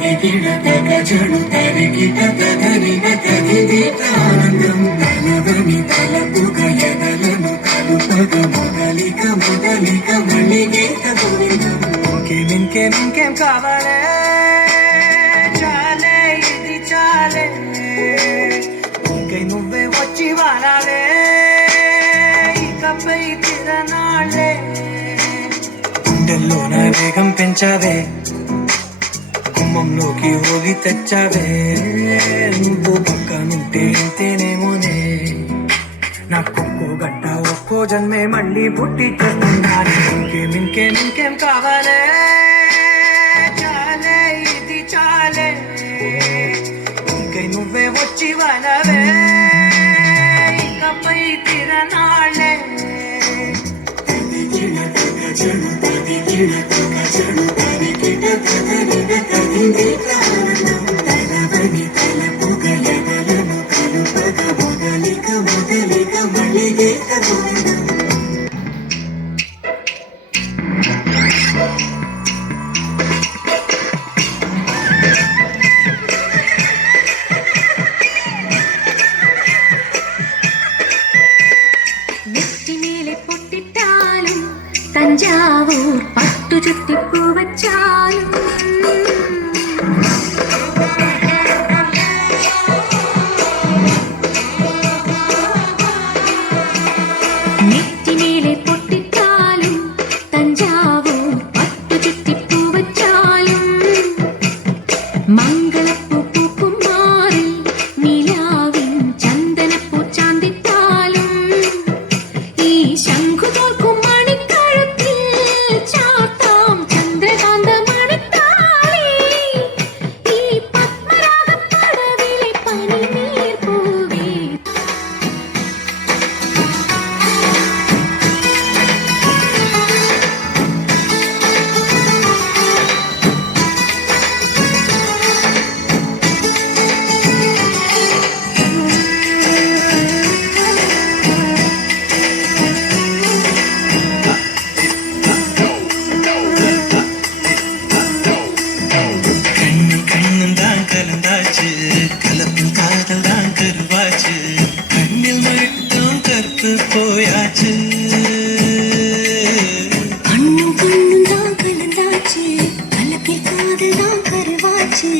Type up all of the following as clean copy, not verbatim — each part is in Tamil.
తగజడు తరిగిట తగరిన తగిదీట ఆనందం తలవని తలపుగ ఎదలను కలుపగ మొదలిక మొదలిక మళ్ళీగీత గోవిందం ఇంకేం కావాలే చాలే ఇది చాలే ఇంకై నువ్వే వచ్చి వారాలే ఇకపై తిరనాళ్ళే గుండెల్లోన వేగం పెంచావే గుమ్మంలోకి ಹೋಗಿ తెచ్చావే నువ్వు పక్కనుంటే ఇంతేనేమోనే నాకొక్కో గంట ఒక్కో జన్మే మళ్ళీ పుట్టి చేస్తున్నాను ఇంకేం కావాలే చాలే ఇది చాలే ఇంకై నువ్వే వచ్చి వనవే ఇకపై తిరనాళ్ళే తగజడు తగిగిడ తగజడు తరిగిట తగరిన తగిదీట ఆనందం తలవని తలపుగ ఎదలను కలుపగ మొదలిక మొదలిక మళ్ళీగీత గోవిందం தஞ்சாவூர் பட்டு சுத்தி பூ வச்சாலும் நெற்றி மேலே பொட்டிட்டாலும் தஞ்சாவூர் பட்டு சுத்தி பூ வச்சாலும் மங்களப்பூ பூக்கும் மாறி நிலாவின் சந்தனப்பூ சாந்தித்தாலும் ஈ சங்கு தோற்கும் கலப்பின் காதல் தான் கருவாச்சு கண்ணில் மட்டும் கற்பு போயாச்சு கண்ணும் தான் கலந்தாச்சு கலப்பில் காதல் தான் கருவாச்சு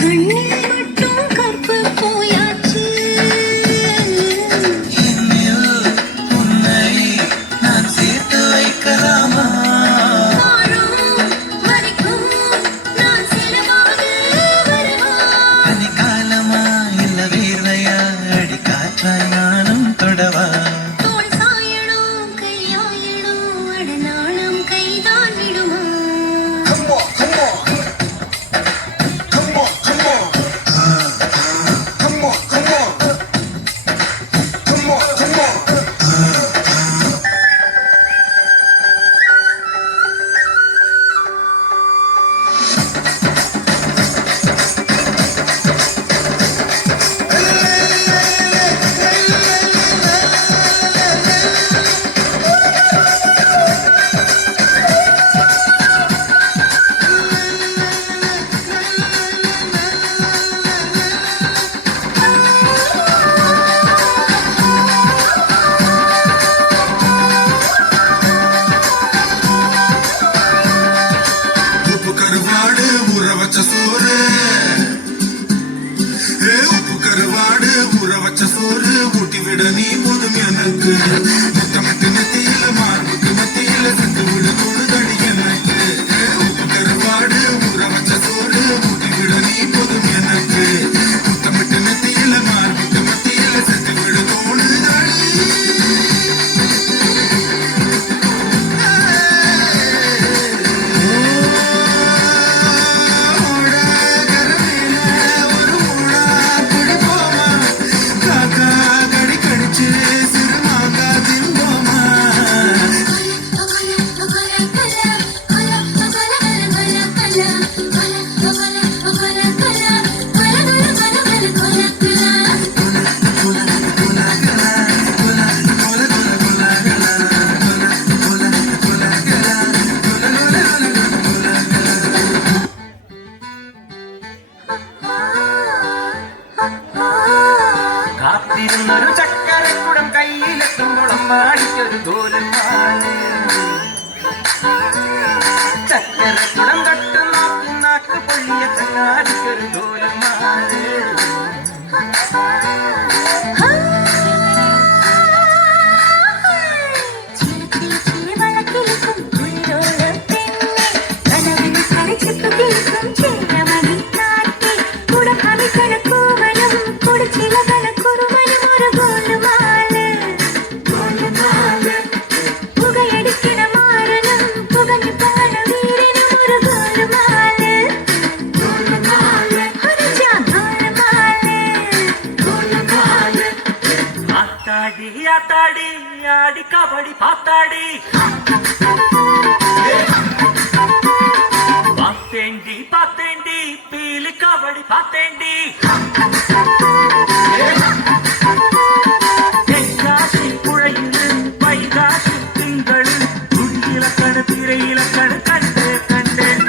கண்ணில் மட்டும் கற்பு போயாச்சு உன்னை நான் சேர்த்து வைக்கலாமா நானும் தொடவா தோள் சாயணும் கையாயணும் அடநாளும் கைதான் விடுமா சோறு ஊட்டி விட நீ போதும் எனக்கு முத்தமிட்டு நெத்தியில மார்புக்கு மத்தியில சென்று விட தொழுதடி எனக்கு உப்பு கருவாடு ஊற வச்ச சோறு ஊட்டி விட நீ போதும் எனக்கு முத்தமிட்டு நெத்தியில மார்புக்கு மத்தியில சென்று விட தோணுதடி കാത്തിരുന്നൊരു ചക്കരക്കുടം കയ്യിലെത്തുമ്പോൾ അമ്മാടിക്കൊരു തോലുമാണ്. ചക്കരക്കുടം തൊട്ട് നാക്ക് പൊള്ളിയ ചങ്ങാടിക്കൊരു തോലുമാണ്. ஆத்தாடி ஆடி கபடி பாத்தாடி பாத்தேண்டி பீலி கபடி பாத்தேண்டி தென்காசி புழையில் வைகாசி திங்கள் துணியிலக்கணு திரையிலக்கணு கண்டே கண்டேன்.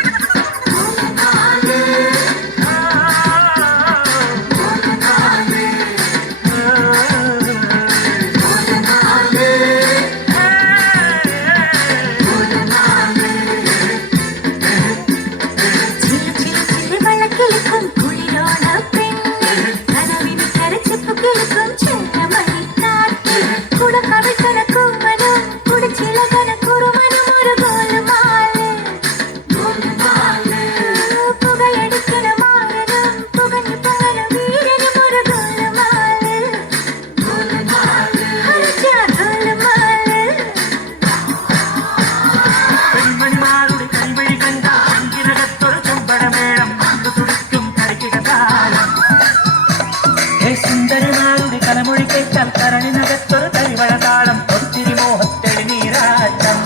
സുന്ദരനാളുടെ കലമൊഴി കേട്ടാൽ കരണിനകത്തൊരു തരിവഴതാളം ഒത്തിരി മോഹത്തെളി നീരാട്ടം.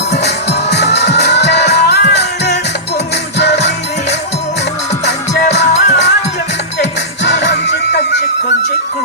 പഞ്ചവാദ്യം കൊഞ്ചിക്കൂ